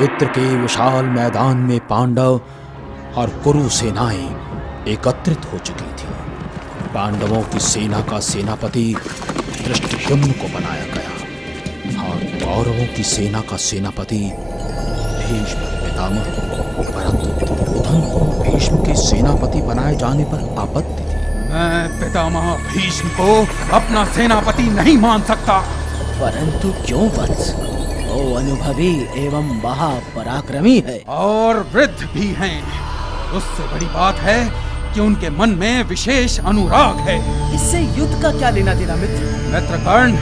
कुरुक्षेत्र के विशाल मैदान में पांडव और कुरु सेनाएं एकत्रित हो चुकी थी। पांडवों की सेना का सेनापति धृष्टद्युम्न को बनाया गया और कौरवों की सेना का सेनापति भीष्म पितामह। परंतु दुर्योधन को भीष्म के सेनापति बनाए जाने पर आपत्ति थी। मैं पितामह भीष्म को अपना सेनापति नहीं मान सकता। परंतु क्यों वत्स? वो अनुभवी एवं महापराक्रमी है और वृद्ध भी हैं। उससे बड़ी बात है कि उनके मन में विशेष अनुराग है। इससे युद्ध का क्या लेना देना मित्र? मित्रकर्ण,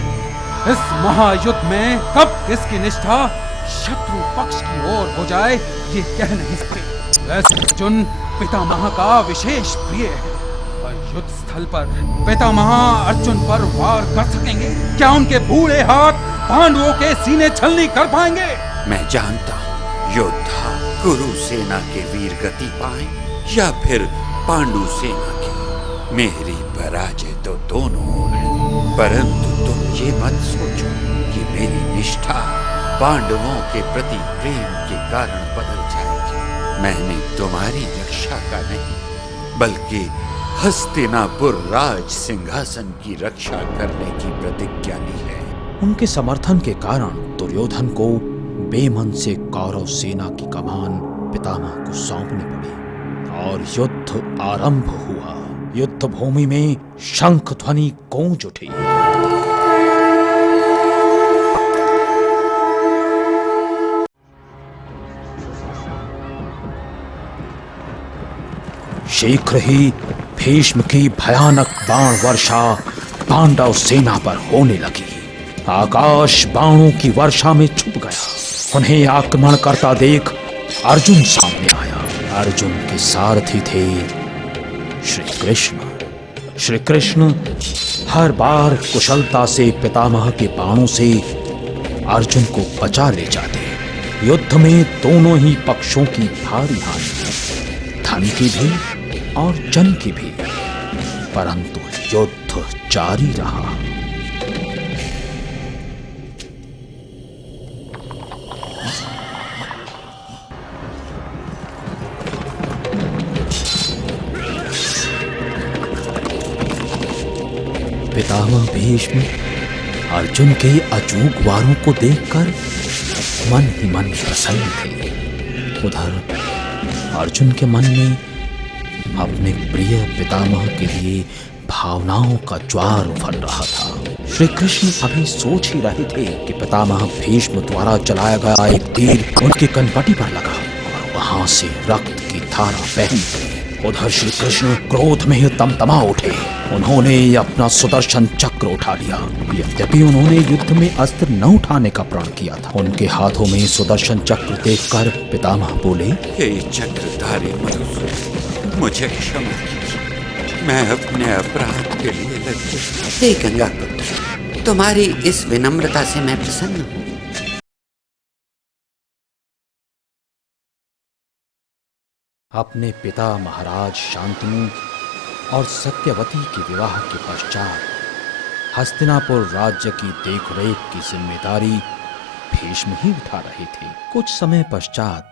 इस महायुद्ध में कब किसकी निष्ठा शत्रु पक्ष की ओर हो जाए ये कह नहीं सकते। वैसे अर्जुन पितामह का विशेष प्रिय है और युद्ध स्थल पर पितामह अर्जुन पर वार कर सकेंगे? क्या उनके बूढ़े हाथ पांडवों के सीने छलनी कर पाएंगे? मैं जानता हूँ योद्धा कुरु सेना के वीर गति पाए या फिर पांडु सेना की। मेरी पराजय तो दोनों ओर है, परंतु तुम ये मत सोचो कि मेरी निष्ठा पांडवों के प्रति प्रेम के कारण बदल जाएगी। मैंने तुम्हारी रक्षा का नहीं बल्कि हस्तिनापुर राज सिंहासन की रक्षा करने की प्रतिज्ञा ली है। उनके समर्थन के कारण दुर्योधन को बेमन से कौरव सेना की कमान पितामह को सौंपनी पड़ी और युद्ध आरंभ हुआ। युद्ध भूमि में शंख ध्वनि गूंज उठी। शीघ्र ही भीष्म की भयानक बाण वर्षा पांडव सेना पर होने लगी। आकाश बाणों की वर्षा में छुप गया। उन्हें आक्रमण करता देख अर्जुन सामने आया। अर्जुन के सारथी थे श्री कृष्ण। श्री कृष्ण हर बार कुशलता से पितामह के बाणों से अर्जुन को बचा ले जाते। युद्ध में दोनों ही पक्षों की भारी हानि, धन की भी और जन की भी, परंतु युद्ध जारी रहा। पितामह भीष्म अर्जुन के अचूक वारों को देखकर मन ही मन प्रसन्न थे। उधर अर्जुन के मन में अपने प्रिय पितामह के लिए भावनाओं का ज्वार उफल रहा था। श्री कृष्ण अभी सोच ही रहे थे कि पितामह भीष्म द्वारा चलाया गया एक तीर उनके कनपटी पर लगा और वहां से रक्त की धारा बहने लगी। उधर श्री कृष्ण क्रोध में तमतमा उठे। उन्होंने अपना सुदर्शन चक्र उठा लिया। यद्यपि उन्होंने युद्ध में अस्त्र न उठाने का प्रण किया था। उनके हाथों में सुदर्शन चक्र देखकर पितामह बोले, हे चक्रधारी मधुसूदन, मुझे क्षमा कीजिए। मैं अपने अपराध के लिए लज्जित। हे गंगापुत्र, तुम्हारी इस विनम्रता से मैं प्रसन्न हूँ। अपने पिता महाराज शांतनु और सत्यवती के विवाह के पश्चात हस्तिनापुर राज्य की देखरेख की जिम्मेदारी भीष्म ही उठा रहे थे। कुछ समय पश्चात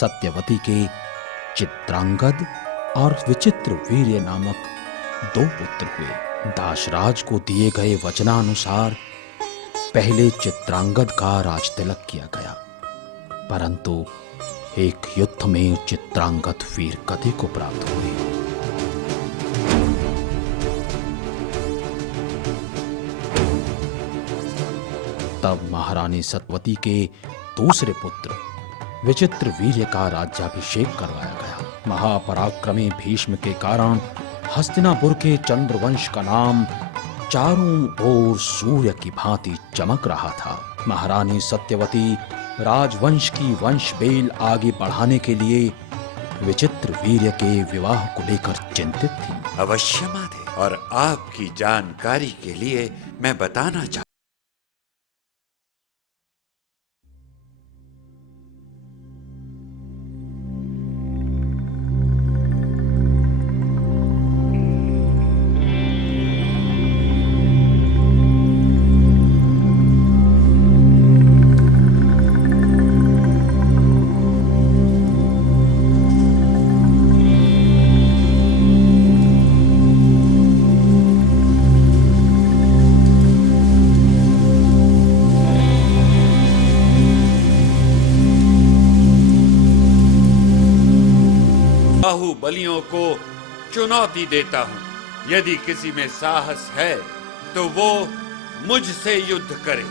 सत्यवती के चित्रांगद और विचित्र वीर्य नामक दो पुत्र हुए। दाशराज को दिए गए वचनानुसार पहले चित्रांगद का राजतिलक किया गया, परंतु एक युद्ध में चित्रांगद वीर गति को प्राप्त हुए। तब महारानी सत्यवती के दूसरे पुत्र विचित्र वीर्य का राज्याभिषेक करवाया गया। महापराक्रमी भीष्म के कारण हस्तिनापुर के चंद्रवंश का नाम चारों ओर सूर्य की भांति चमक रहा था। महारानी सत्यवती राजवंश की वंश बेल आगे बढ़ाने के लिए विचित्र वीर्य के विवाह को लेकर चिंतित थी। अवश्य माते, और आपकी जानकारी के लिए मैं बताना चाहता बलियों को चुनौती देता हूँ। यदि किसी में साहस है तो वो मुझसे युद्ध करे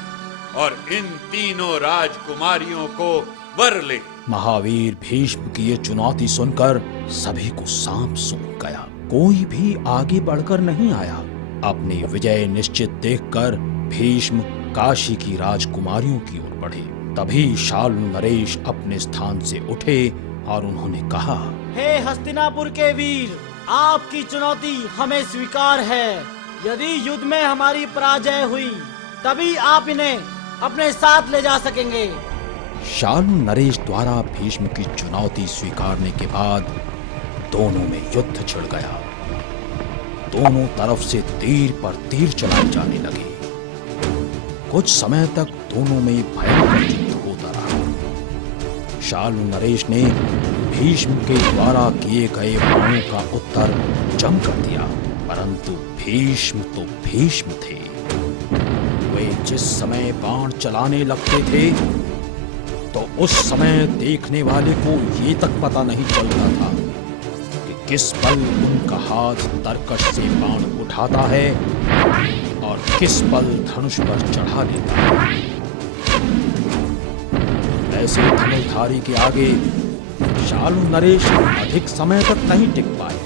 और इन तीनों राजकुमारियों को वर ले। महावीर भीष्म की ये चुनौती सुनकर सभी को सांप सूंघ गया। कोई भी आगे बढ़कर नहीं आया। अपनी विजय निश्चित देखकर भीष्म काशी की राजकुमारियों की ओर बढ़े। तभी शाल्व नरेश अपने स्थान से उठे और उन्होंने कहा, हे हस्तिनापुर के वीर, आपकी चुनौती हमें स्वीकार है। यदि युद्ध में हमारी पराजय हुई तभी आप इन्हें अपने साथ ले जा सकेंगे। शाल्व नरेश द्वारा भीष्म की चुनौती स्वीकारने के बाद दोनों में युद्ध छिड़ गया। दोनों तरफ से तीर पर तीर चलाए जाने लगे। कुछ समय तक दोनों में भयंकर युद्ध होता रहा। शाल्व नरेश ने भीष्म के द्वारा किए गए बाणों का उत्तर जमकर दिया, परंतु भीष्म तो भीष्म थे। वे जिस समय बाण चलाने लगते थे तो उस समय देखने वाले को ये तक पता नहीं चलता था कि किस पल उनका हाथ तरकश से बाण उठाता है और किस पल धनुष पर चढ़ा लेता है। ऐसे धनुर्धारी के आगे शाल्व नरेश अधिक समय तक नहीं टिक पाए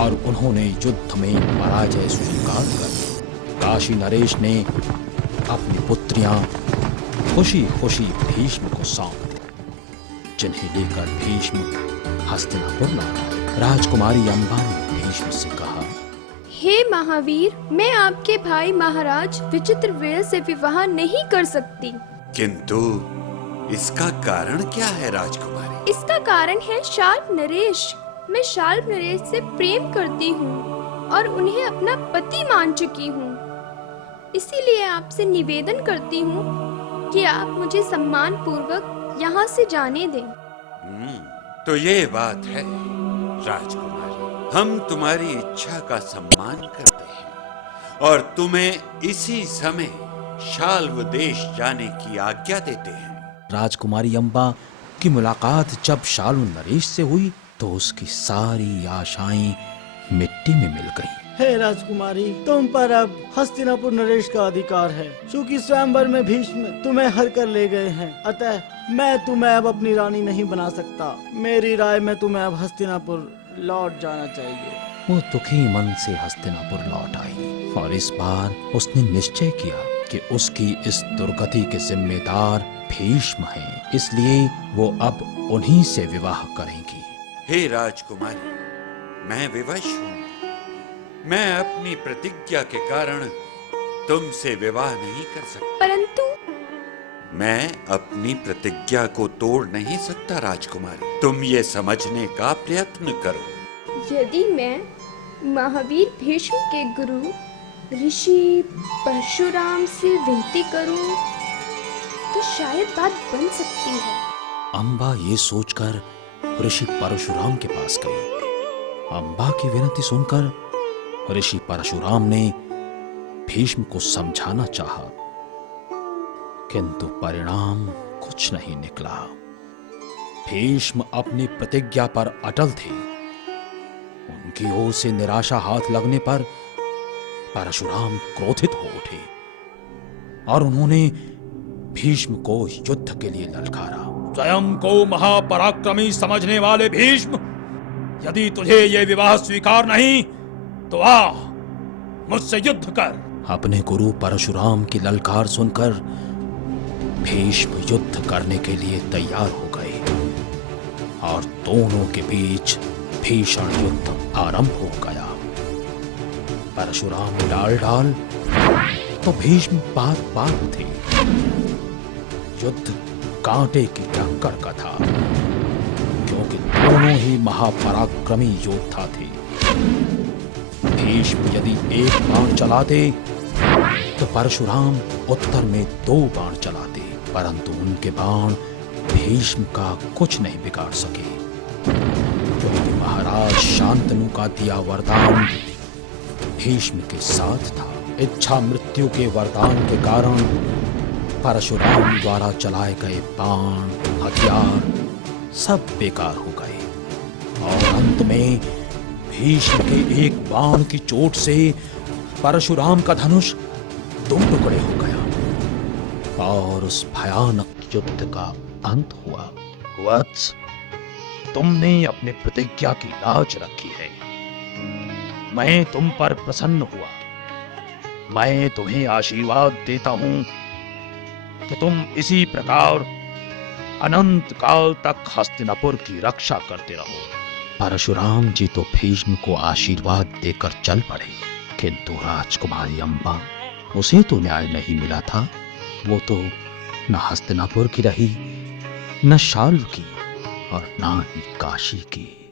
और उन्होंने युद्ध में पराजय स्वीकार कर ली। काशी नरेश ने अपनी पुत्रियां खुशी खुशी भीष्म को सौंप दी, जिन्हें लेकर भीष्म हस्तिनापुर लौट आए। राजकुमारी अम्बा ने भीष्म से कहा, हे महावीर, मैं आपके भाई महाराज विचित्रवीर्य से विवाह नहीं कर सकती। किंतु इसका कारण क्या है राजकुमारी? इसका कारण है शाल्व नरेश। मैं शाल्व नरेश से प्रेम करती हूँ और उन्हें अपना पति मान चुकी हूँ। इसीलिए आपसे निवेदन करती हूँ कि आप मुझे सम्मान पूर्वक यहाँ से जाने दें। तो ये बात है राजकुमारी, हम तुम्हारी इच्छा का सम्मान करते हैं और तुम्हें इसी समय शाल्व देश जाने की आज्ञा देते हैं। राजकुमारी अम्बा की मुलाकात जब शाल्व नरेश से हुई तो उसकी सारी आशाएं मिट्टी में मिल गईं। हे राजकुमारी, तुम पर अब हस्तिनापुर नरेश का अधिकार है। चूंकि स्वयंवर में भीष्म तुम्हें हर कर ले गए हैं, अतः मैं तुम्हें अब अपनी रानी नहीं बना सकता। मेरी राय में तुम्हें अब हस्तिनापुर लौट जाना चाहिए। वो दुखी मन से हस्तिनापुर लौट आई और इस बार उसने निश्चय किया कि उसकी इस दुर्गति के जिम्मेदार भीष्म हैं, इसलिए वो अब उन्हीं से विवाह करेंगी। हे राजकुमारी, मैं विवश हूँ। मैं अपनी प्रतिज्ञा के कारण तुमसे विवाह नहीं कर सकता। परंतु मैं अपनी प्रतिज्ञा को तोड़ नहीं सकता राजकुमारी। तुम ये समझने का प्रयत्न करो। यदि मैं महावीर भीष्म के गुरु ऋषि परशुराम से विनती करूं तो शायद बात बन सकती है। अम्बा ये सोचकर ऋषि परशुराम के पास गई। अम्बा की विनती सुनकर ऋषि परशुराम ने भीष्म को समझाना चाहा, किंतु परिणाम कुछ नहीं निकला। भीष्म अपनी प्रतिज्ञा पर अटल थे। उनकी ओर से निराशा हाथ लगने पर परशुराम क्रोधित हो उठे और उन्होंने भीष्म को युद्ध के लिए ललकारा। स्वयं को महापराक्रमी समझने वाले भीष्म, यदि तुझे ये विवाह स्वीकार नहीं तो आ मुझसे युद्ध कर। अपने गुरु परशुराम की ललकार सुनकर भीष्म युद्ध करने के लिए तैयार हो गए और दोनों के बीच भीषण युद्ध आरंभ हो गया। परशुराम डाल तो भीष्म बात बात थे। युद्ध कांटे की टक्कर का था, क्योंकि दोनों ही महापराक्रमी योद्धा थे। भीष्म यदि एक बाण चलाते तो परशुराम उत्तर में 2 बाण चलाते, परंतु उनके बाण भीष्म का कुछ नहीं बिगाड़ सके, क्योंकि महाराज शांतनु का दिया वरदान भीष्म के साथ था। इच्छा मृत्यु के वरदान के कारण परशुराम द्वारा चलाए गए बाण हथियार सब बेकार हो गए और अंत में भीष्म के एक बाण की चोट से परशुराम का धनुष दो टुकड़े हो गया और उस भयानक युद्ध का अंत हुआ। वत्स, तुमने अपने प्रतिज्ञा की लाज रखी है। मैं तुम पर प्रसन्न हुआ। मैं तुम्हें आशीर्वाद देता हूं कि तुम इसी प्रकार अनंत काल तक हस्तिनापुर की रक्षा करते रहो। परशुराम जी तो भीष्म को आशीर्वाद देकर चल पड़े, किंतु राजकुमारी अम्बा, उसे तो न्याय नहीं मिला था। वो तो न हस्तिनापुर की रही, न शाल्व की और न ही काशी की।